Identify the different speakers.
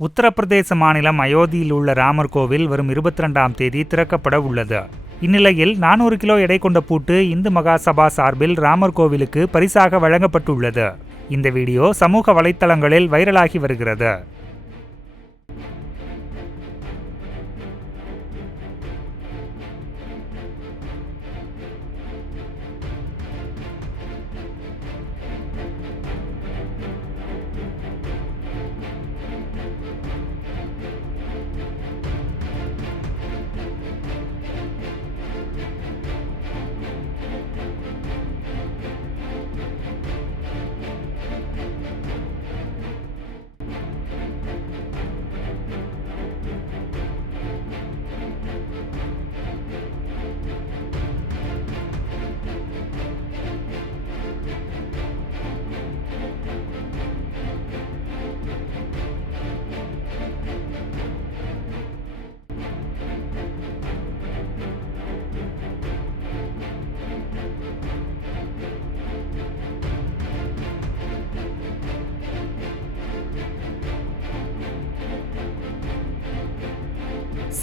Speaker 1: உத்தரப்பிரதேச மாநிலம் அயோத்தியில் உள்ள ராமர் கோவில் வரும் இருபத்தி ரெண்டாம் தேதி திறக்கப்பட உள்ளது. இந்நிலையில் நானூறு கிலோ எடை கொண்ட பூட்டு இந்து மகாசபா சார்பில் ராமர் கோவிலுக்கு பரிசாக வழங்கப்பட்டுள்ளது. இந்த வீடியோ சமூக வலைத்தளங்களில் வைரலாகி வருகிறது.